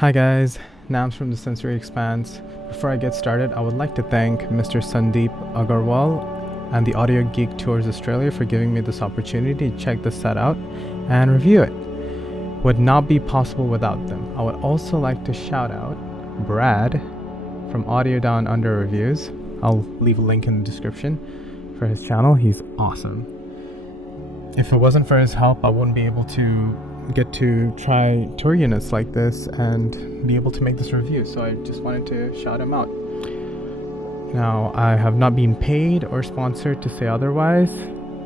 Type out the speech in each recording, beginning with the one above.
Hi guys, Nams from the Sensory Expanse. Before I get started, I would like to thank Mr. Sandeep Agarwal and the Audio Geek Tours Australia for giving me this opportunity to check this set out and review it. Would not be possible without them. I would also like to shout out Brad from Audio Downunder Reviews. I'll leave a link in the description for his channel. He's awesome. If it wasn't for his help, I wouldn't be able to get to try tour units like this and be able to make this review, so I just wanted to shout him out. Now, I have not been paid or sponsored to say otherwise.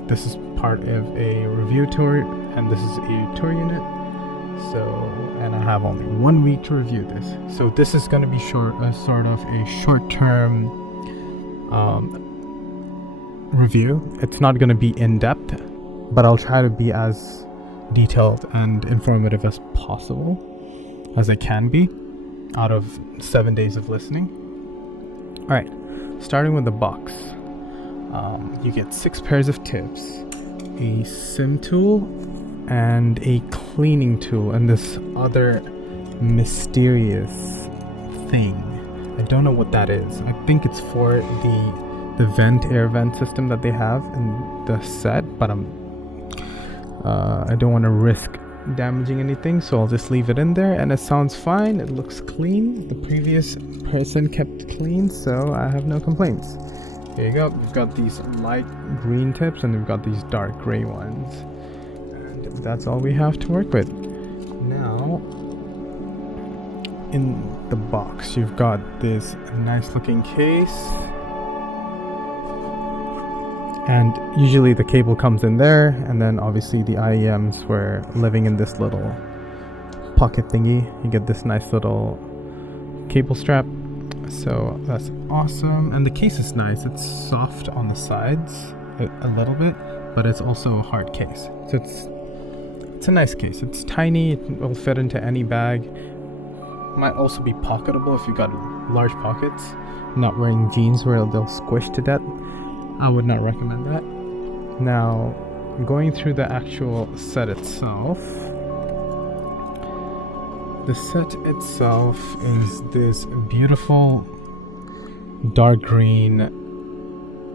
This is part of a review tour, and this is a tour unit, and I have only 1 week to review this. So this is going to be sort of a short-term review. It's not going to be in-depth, but I'll try to be as detailed and informative as possible as I can be out of 7 days of listening. Alright, starting with the box. You get 6 pairs of tips, a sim tool, and a cleaning tool, and this other mysterious thing. I don't know what that is. I think it's for the air vent system that they have in the set, but I don't want to risk damaging anything, so I'll just leave it in there, and it sounds fine. It looks clean. The previous person kept clean, so I have no complaints. There you go. We've got these light green tips and we've got these dark gray ones, and that's all we have to work with. Now, in the box, you've got this nice looking case, and usually the cable comes in there, and then obviously the IEMs were living in this little pocket thingy. You get this nice little cable strap, so that's awesome. And the case is nice. It's soft on the sides a little bit, but it's also a hard case, so it's a nice case. It's tiny. It will fit into any bag. Might also be pocketable if you got large pockets. Not wearing jeans where they'll squish to death. I would not recommend that. Now, going through the actual set itself. The set itself is this beautiful dark green,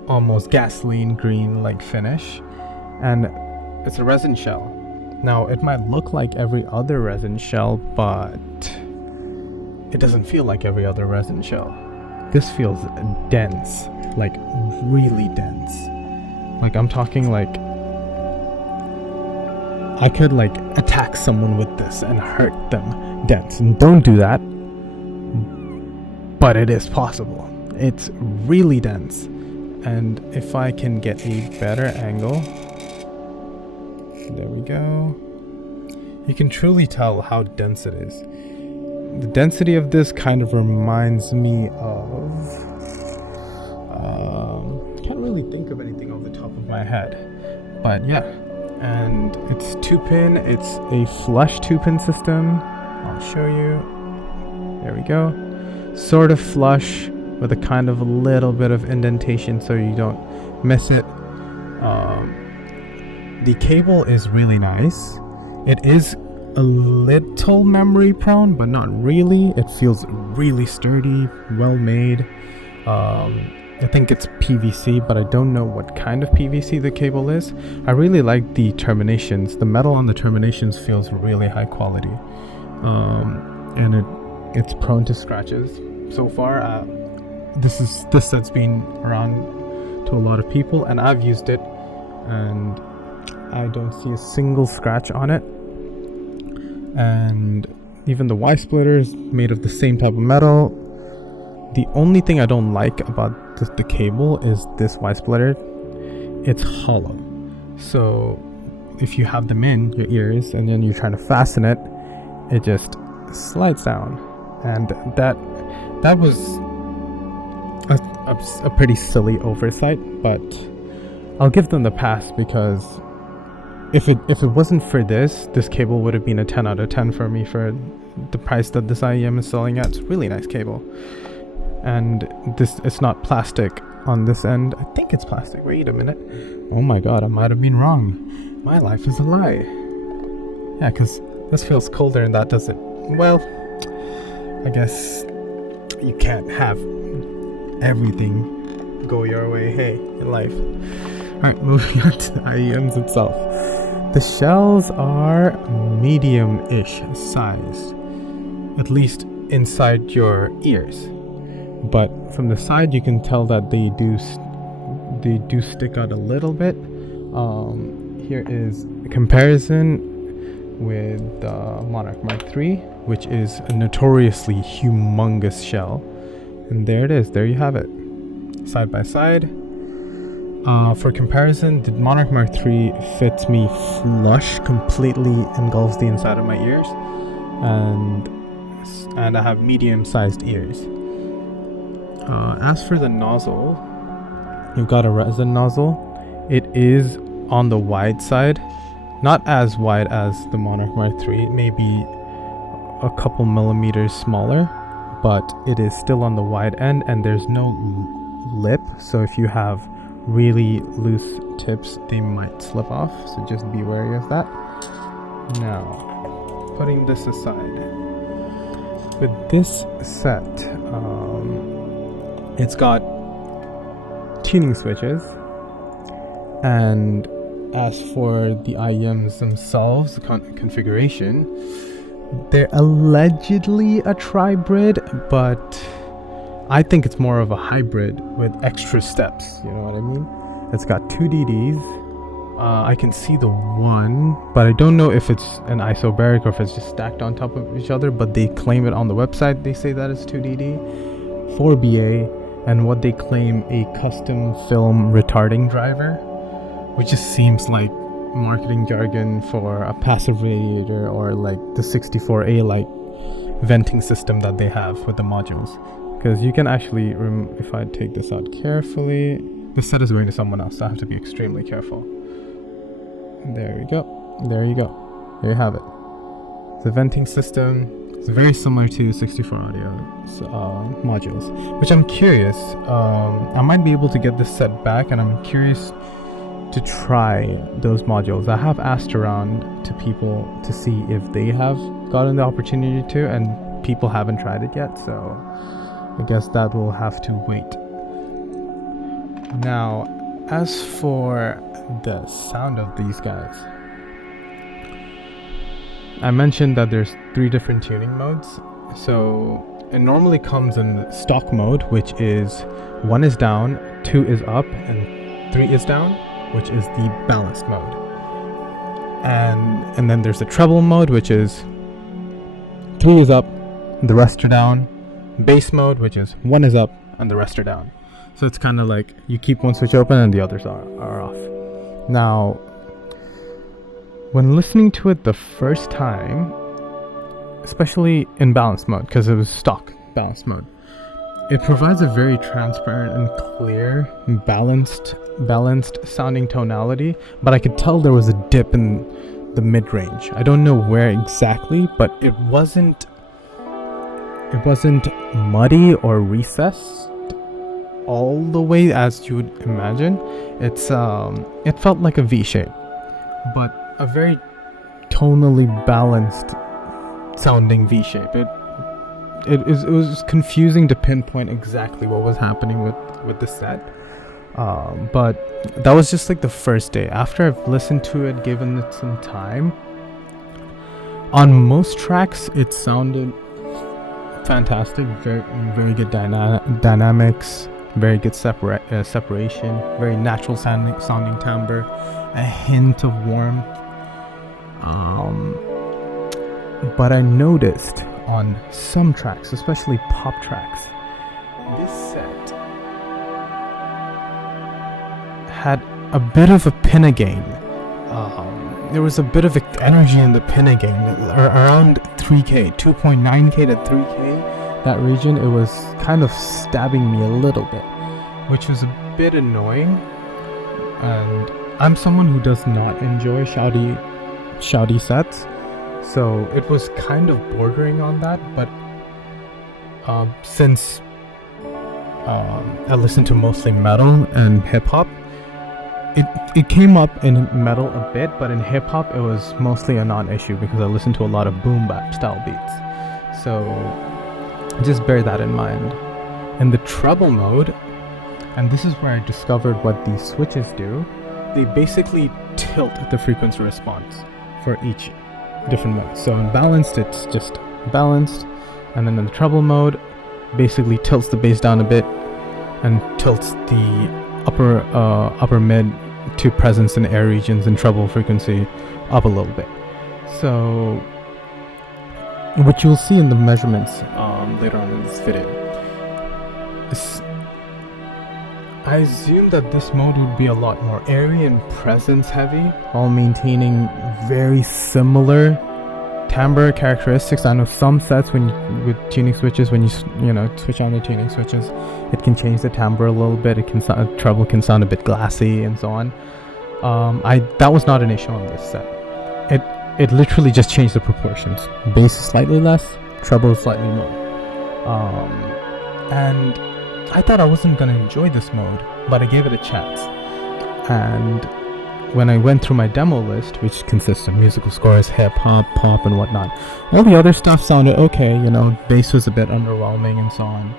almost gasoline green like finish, and it's a resin shell. Now, it might look like every other resin shell, but it doesn't feel like every other resin shell. This feels dense, like really dense. Like, I'm talking like I could like attack someone with this and hurt them dense. And don't do that, but it is possible. It's really dense. And if I can get a better angle, there we go, you can truly tell how dense it is. The density of this kind of reminds me of can't really think of anything off the top of my head, but yeah. And it's 2-pin. It's a flush 2-pin system. I'll show you. There we go. Sort of flush with a kind of a little bit of indentation so you don't miss it. The cable is really nice. It is a little memory prone, but not really. It feels really sturdy, well made. I think it's PVC, but I don't know what kind of PVC the cable is. I really like the terminations. The metal on the terminations feels really high quality, and it's prone to scratches. So far, this set's been around to a lot of people, and I've used it, and I don't see a single scratch on it. And even the Y splitter is made of the same type of metal. The only thing I don't like about the cable is this Y splitter. It's hollow. So if you have them in your ears and then you're trying to fasten it, it just slides down. And that was a pretty silly oversight, but I'll give them the pass, because if it wasn't for this cable would have been a 10 out of 10 for me for the price that this IEM is selling at. It's a really nice cable. And it's not plastic on this end. I think it's plastic. Wait a minute. Oh my god, I might have been wrong. My life is a lie. Yeah, because this feels colder and that doesn't. Well, I guess you can't have everything go your way, hey, in life. Alright, moving on to the IEMs itself. The shells are medium-ish sized, at least inside your ears. But from the side, you can tell that they do stick out a little bit. Here is a comparison with the Monarch Mark III, which is a notoriously humongous shell. And there it is. There you have it. Side by side. For comparison, the Monarch Mark III fits me flush, completely engulfs the inside of my ears. And I have medium-sized ears. As for the nozzle, you've got a resin nozzle. It is on the wide side. Not as wide as the Monarch Mark III, maybe a couple millimeters smaller, but it is still on the wide end, and there's no lip, so if you have really loose tips, they might slip off, so just be wary of that. Now, putting this aside, with this set, it's got tuning switches, and as for the IEMs themselves, the configuration, they're allegedly a tribrid, but I think it's more of a hybrid with extra steps, you know what I mean? It's got 2 DDs. I can see the one, but I don't know if it's an isobaric or if it's just stacked on top of each other, but they claim it on the website. They say that it's 2 DD, 4 BA, and what they claim a custom film retarding driver, which just seems like marketing jargon for a passive radiator or like the 64A like venting system that they have with the modules. Because you can actually, if I take this out carefully, this set is going to someone else, so I have to be extremely careful. There we go. There you go. There you have it. The venting system is very similar to 64 audio modules, which I'm curious. I might be able to get this set back, and I'm curious to try those modules. I have asked around to people to see if they have gotten the opportunity to, and people haven't tried it yet, so I guess that will have to wait. Now, as for the sound of these guys, I mentioned that there's 3 different tuning modes. So it normally comes in stock mode, which is 1 is down, 2 is up, and 3 is down, which is the balanced mode. And then there's the treble mode, which is 3 is up, the rest are down. Bass mode, which is 1 is up and the rest are down. So it's kind of like you keep one switch open and the others are off. Now, when listening to it the first time, especially in balanced mode, because it was stock balanced mode, it provides a very transparent and clear, balanced sounding tonality, but I could tell there was a dip in the mid-range. I don't know where exactly, but it wasn't muddy or recessed all the way as you would imagine. It felt like a V shape, but a very tonally balanced sounding V shape. It was confusing to pinpoint exactly what was happening with the set. But that was just like the first day. After I've listened to it, given it some time, on most tracks it sounded fantastic. Very good dynamics, very good separation, very natural sounding timbre, a hint of warmth. But I noticed on some tracks, especially pop tracks, this set had a bit of a pinna gain. There was a bit of energy in the pinna gain, around 3K, 2.9K to 3K, that region. It was kind of stabbing me a little bit, which was a bit annoying. And I'm someone who does not enjoy shouty sets, so it was kind of bordering on that. But since I listen to mostly metal and hip-hop, it came up in metal a bit, but in hip-hop it was mostly a non-issue because I listen to a lot of boom bap style beats. So Just bear that in mind. In the treble mode, and this is where I discovered what these switches do, they basically tilt the frequency response for each different mode. So in balanced, it's just balanced, and then in the treble mode, basically tilts the bass down a bit and tilts the upper mid to presence in air regions and treble frequency up a little bit. So what you'll see in the measurements later on in this video is, I assume that this mode would be a lot more airy and presence heavy while maintaining very similar timbre characteristics. I know some sets with tuning switches, when you switch on the tuning switches, it can change the timbre a little bit. It can treble can sound a bit glassy and so on. That was not an issue on this set. It literally just changed the proportions. Bass is slightly less, treble is slightly more. And I thought I wasn't going to enjoy this mode, but I gave it a chance. And when I went through my demo list, which consists of musical scores, hip-hop, pop, and whatnot, all the other stuff sounded okay, bass was a bit underwhelming and so on.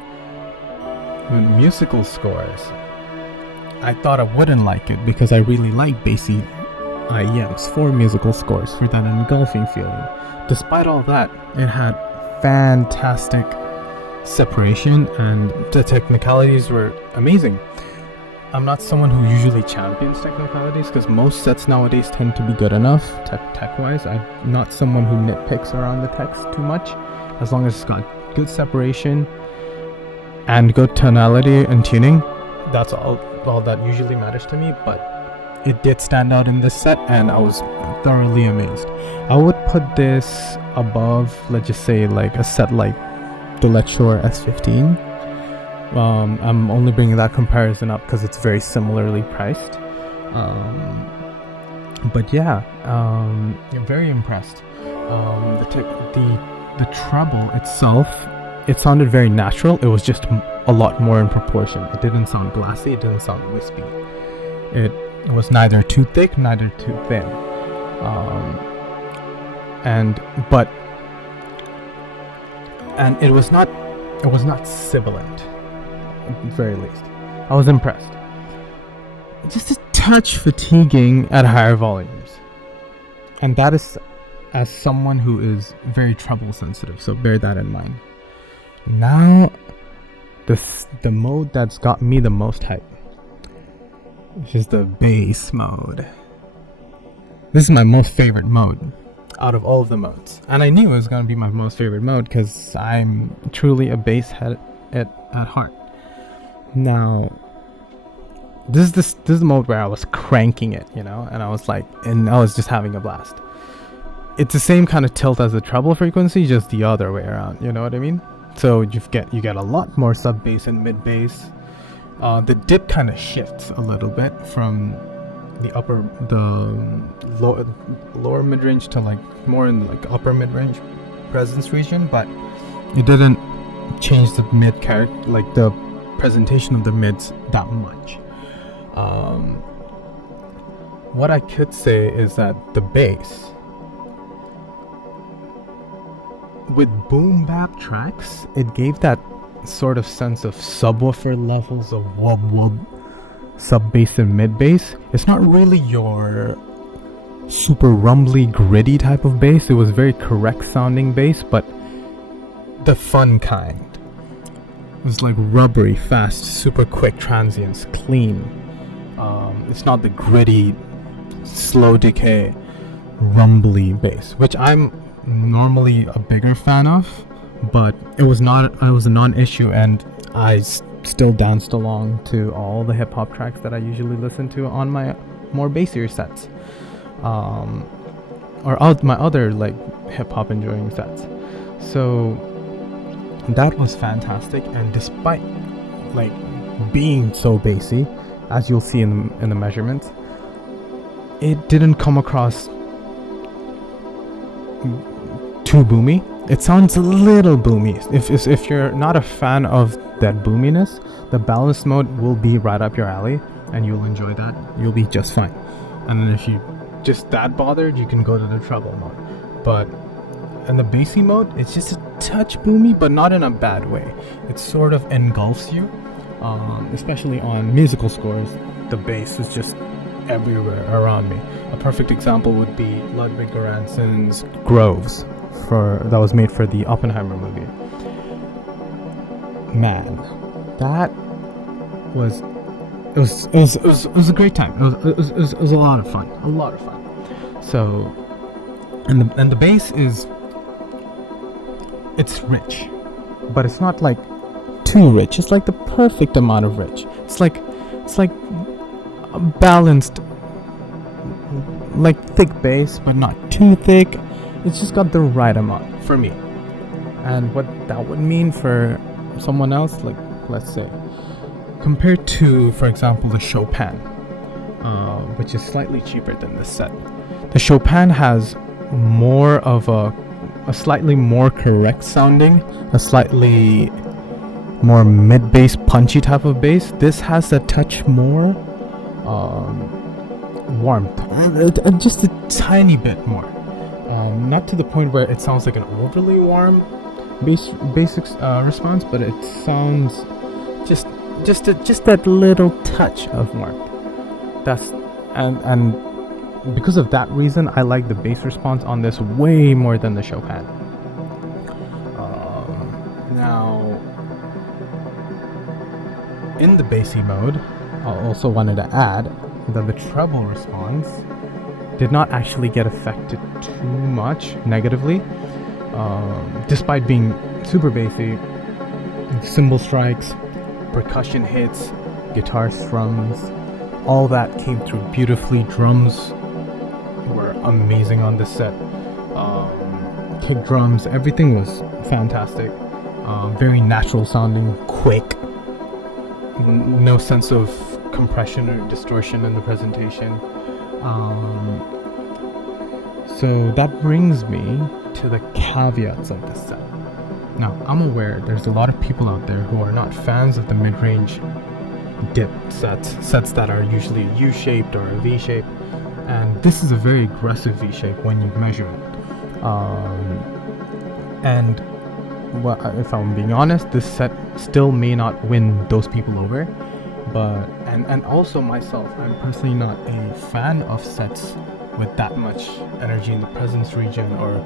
With musical scores, I thought I wouldn't like it because I really like bassy IEMs for musical scores, for that engulfing feeling. Despite all that, it had fantastic separation and the technicalities were amazing. I'm not someone who usually champions technicalities because most sets nowadays tend to be good enough tech-wise. I'm not someone who nitpicks around the text too much, as long as it's got good separation and good tonality and tuning. That's all that usually matters to me, but it did stand out in this set and I was thoroughly amazed. I would put this above, let's just say, like a set like the Lecture S15. I'm only bringing that comparison up because it's very similarly priced. But yeah, I'm very impressed. The treble itself, it sounded very natural. It was just a lot more in proportion. It didn't sound glassy. It didn't sound wispy. It was neither too thick, neither too thin. And it was not sibilant, at the very least. I was impressed. Just a touch fatiguing at higher volumes, and that is as someone who is very treble sensitive, so bear that in mind. Now, the mode that's got me the most hype, which is the bass mode. This is my most favorite mode out of all of the modes, and I knew it was going to be my most favorite mode because I'm truly a bass head at heart. Now, this is the mode where I was cranking it, and I was just having a blast. It's the same kind of tilt as the treble frequency, just the other way around. You know what I mean? So you get a lot more sub bass and mid bass. The dip kind of shifts a little bit from the lower mid range to like more in like upper mid range presence region, but it didn't change the mid character, like the presentation of the mids that much. What I could say is that the bass with boom bap tracks, it gave that sort of sense of subwoofer levels of wub wub sub bass and mid bass. It's not really your super rumbly gritty type of bass. It was very correct sounding bass, but the fun kind. It was like rubbery, fast, super quick transients, clean. It's not the gritty, slow decay, rumbly bass, which I'm normally a bigger fan of, but it was a non-issue, and I still danced along to all the hip-hop tracks that I usually listen to on my more bassier sets, or my other like hip-hop enjoying sets. So that was fantastic, and despite like being so bassy, as you'll see in the measurements, it didn't come across too boomy. It sounds a little boomy. If you're not a fan of that boominess, the balanced mode will be right up your alley, and you'll enjoy that. You'll be just fine. And then if you just that bothered, you can go to the treble mode. But the bassy mode, it's just a touch boomy, but not in a bad way. It sort of engulfs you, especially on musical scores. The bass is just everywhere around me. A perfect example would be Ludwig Göransson's Groves, that was made for the Oppenheimer movie. Man, that was a great time. It was a lot of fun. So, and the bass it's rich, but it's not like too rich. It's like the perfect amount of rich. It's like a balanced, like thick bass, but not too thick. It's just got the right amount for me. And what that would mean for someone else, like let's say, compared to, for example, the Chopin, which is slightly cheaper than the set. The Chopin has more of a slightly more correct sounding, a slightly more mid-bass punchy type of bass. This has a touch more warmth, just a tiny bit more. Not to the point where it sounds like an overly warm basic response, but it sounds just that little touch of warmth. That's and because of that reason, I like the bass response on this way more than the Chopin. Now, in the bassy mode, I also wanted to add that the treble response did not actually get affected too much negatively, despite being super bassy. Cymbal strikes, percussion hits, guitar strums, all that came through beautifully. Drums were amazing on this set. Kick drums, everything was fantastic. Very natural sounding, quick. No sense of compression or distortion in the presentation. So that brings me to the caveats of this set. Now, I'm aware there's a lot of people out there who are not fans of the mid-range dip sets that are usually U-shaped or a V-shape, and this is a very aggressive V-shape when you measure it. And well, if I'm being honest, this set still may not win those people over, but and also myself, I'm personally not a fan of sets with that much energy in the presence region or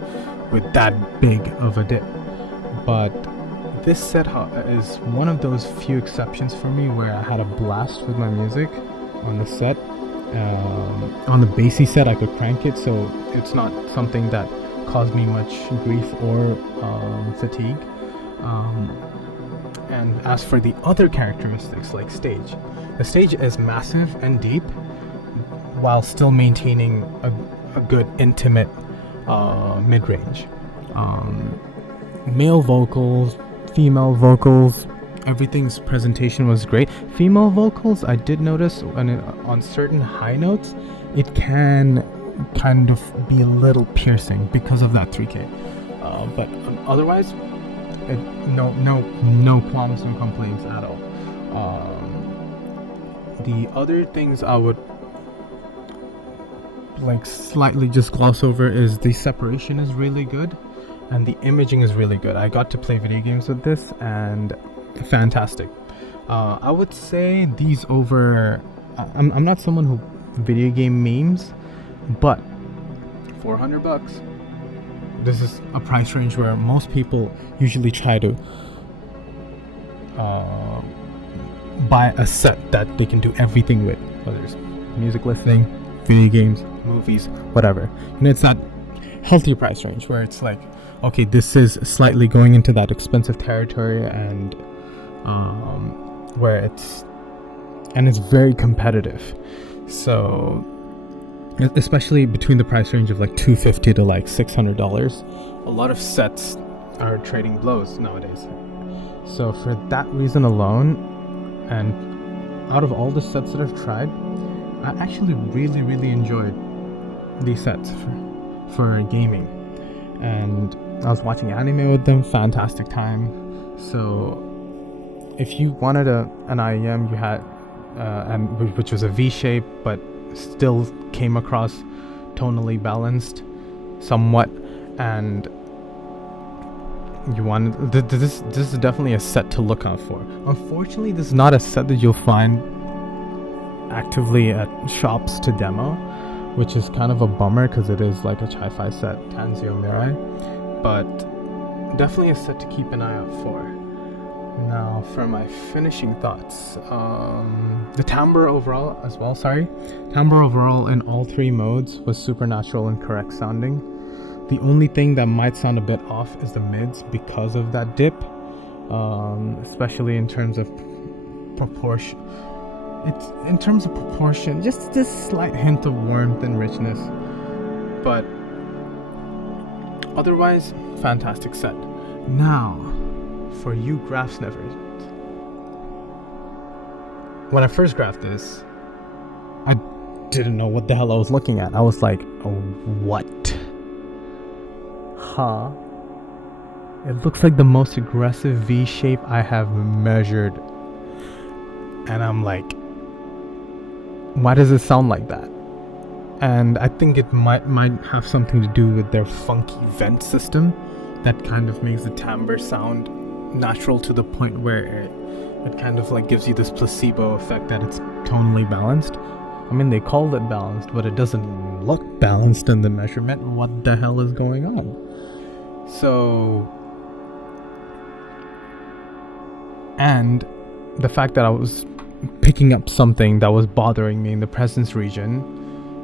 with that big of a dip. But this set is one of those few exceptions for me where I had a blast with my music on the set. On the bassy set, I could crank it, so it's not something that caused me much grief or fatigue. And as for the other characteristics, like stage, the stage is massive and deep while still maintaining a good intimate mid-range. Male vocals, female vocals, everything's presentation was great. Female vocals, I did notice on certain high notes, it can kind of be a little piercing because of that 3K. But otherwise, no qualms and complaints at all. The other things I would like slightly just gloss over is the separation is really good and the imaging is really good. I got to play video games with this and fantastic. I would say these over I'm not someone who video game memes, but $400, this is a price range where most people usually try to buy a set that they can do everything with, whether it's music listening, video games, movies, whatever. And it's that healthy price range where it's like, okay, this is slightly going into that expensive territory, and where it's very competitive. So especially between the price range of like $250 to like $600, a lot of sets are trading blows nowadays. So for that reason alone, and out of all the sets that I've tried, I actually really enjoyed these sets for gaming. And I was watching anime with them, fantastic time. So if you wanted an IEM, you had which was a V shape but still came across tonally balanced somewhat, and you want, this is definitely a set to look out for. Unfortunately, this is not a set that you'll find actively at shops to demo, which is kind of a bummer because it is like a chi-fi set, Tansio Mirai, but definitely a set to keep an eye out for. Now for my finishing thoughts, the timbre overall as well, timbre overall in all three modes was supernatural and correct sounding. The only thing that might sound a bit off is the mids because of that dip, especially in terms of proportion. It's in terms of proportion, just this slight hint of warmth and richness, but otherwise, fantastic set. Now, for you graph sniffers, when I first graphed this, I didn't know what the hell I was looking at. I was like, oh, what? Huh? It looks like the most aggressive V shape I have measured. And I'm like, why does it sound like that? And I think it might have something to do with their funky vent system that kind of makes the timbre sound natural to the point where it kind of like gives you this placebo effect that it's tonally balanced. I mean, they called it balanced, but it doesn't look balanced in the measurement. What the hell is going on? So, and the fact that I was picking up something that was bothering me in the presence region,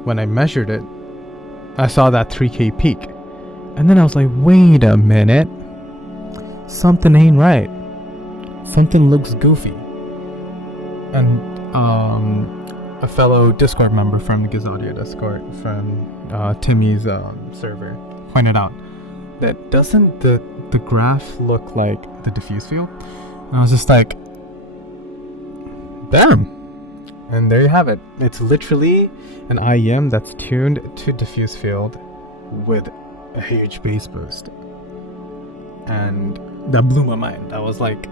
when I measured it, I saw that 3K peak. And then I was like, wait a minute. Something ain't right. Something looks goofy. And a fellow Discord member from the Gizaudio Discord, from Timmy's server, pointed out that doesn't the graph look like the diffuse field? And I was just like, damn. And there you have it. It's literally an IEM that's tuned to diffuse field with a huge bass boost. And that blew my mind. I was like,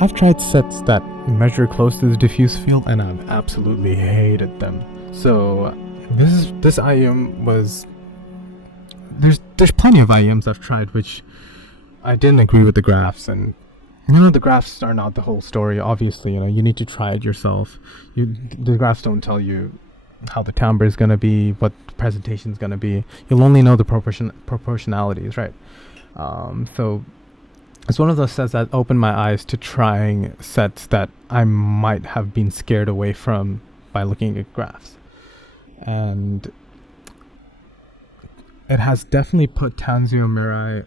I've tried sets that measure close to the diffuse field and I've absolutely hated them. So this IEM was, there's plenty of IEMs I've tried which I didn't agree with the graphs, and the graphs are not the whole story. Obviously, you need to try it yourself. The graphs don't tell you how the timbre is going to be, what the presentation is going to be. You'll only know the proportionalities, right? So it's one of those sets that opened my eyes to trying sets that I might have been scared away from by looking at graphs. And it has definitely put Tansio Mirai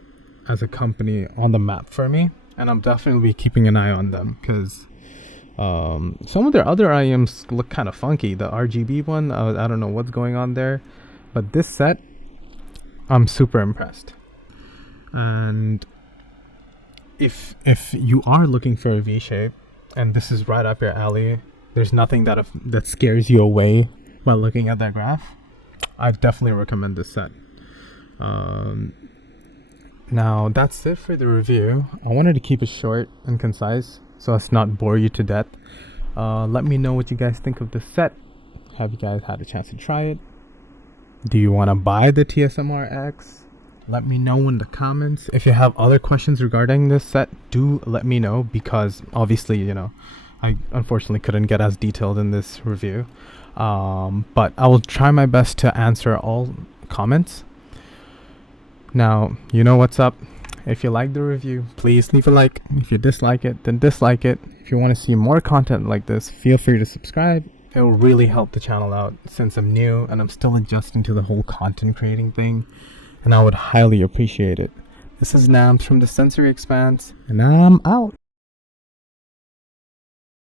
as a company on the map for me. And I'm definitely keeping an eye on them because some of their other IEMs look kind of funky. The RGB one, I don't know what's going on there. But this set, I'm super impressed. And if you are looking for a V-shape, and this is right up your alley, there's nothing that scares you away while looking at that graph, I definitely recommend this set. Now that's it for the review. I wanted to keep it short and concise so as to not bore you to death. Let me know what you guys think of the set. Have you guys had a chance to try it? Do you want to buy the TSMR-X? Let me know in the comments. If you have other questions regarding this set, do let me know, because obviously, I unfortunately couldn't get as detailed in this review. But I will try my best to answer all comments. Now, you know what's up. If you like the review, please leave a like. If you dislike it, then dislike it. If you want to see more content like this, feel free to subscribe. It will really help the channel out since I'm new and I'm still adjusting to the whole content creating thing. And I would highly appreciate it. This is Nams from the Sensory Expanse, and I'm out.